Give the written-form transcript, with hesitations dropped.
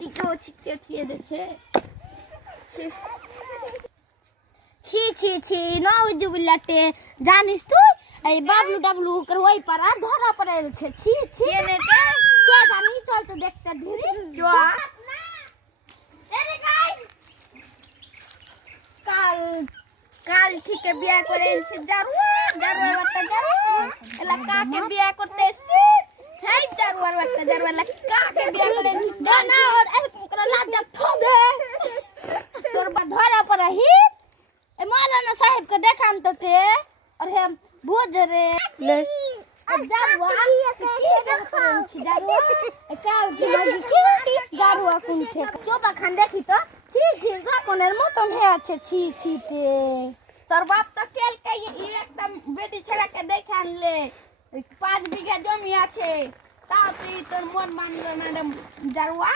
মাটিকেও ছিটকে থিয়ে দিয়েছে। ছি ছি ছি নওজুবিল্লাতে জানিস তুই এই বাবলু ডাবলু করে ওই পারা ধরা পড়েছে। ছি ছি কে জানি চল তো দেখতে ধীরে কাল থেকে বিয়া করে এনেছে জারুয়ার বাচ্চা জারুয়ার এলা কাকে বিয়া করতে এসেছে। হেই জারুয়ার বাচ্চা জারুয়ার এলা কাকে বিয়া করে এনেছে জানা আর এরকম করে লাজা ঠোদে তোর বা ধরা পড়া হি ए मौलाना साहब को देखाम तो थे और हम बोझ रे जारुआ की करें छी जारुआ काल की लगी जारुआ कोन थे चोबा खान देखी तो छी छी साकोनेर मतन हे আছে छी छी তে তোর বাপ তো কেল কে একদম বেটি ছেলেকে দেখে আনলে 5 বিঘা জমি আছে তাও তুই তোর মন মানলো না জারুয়া।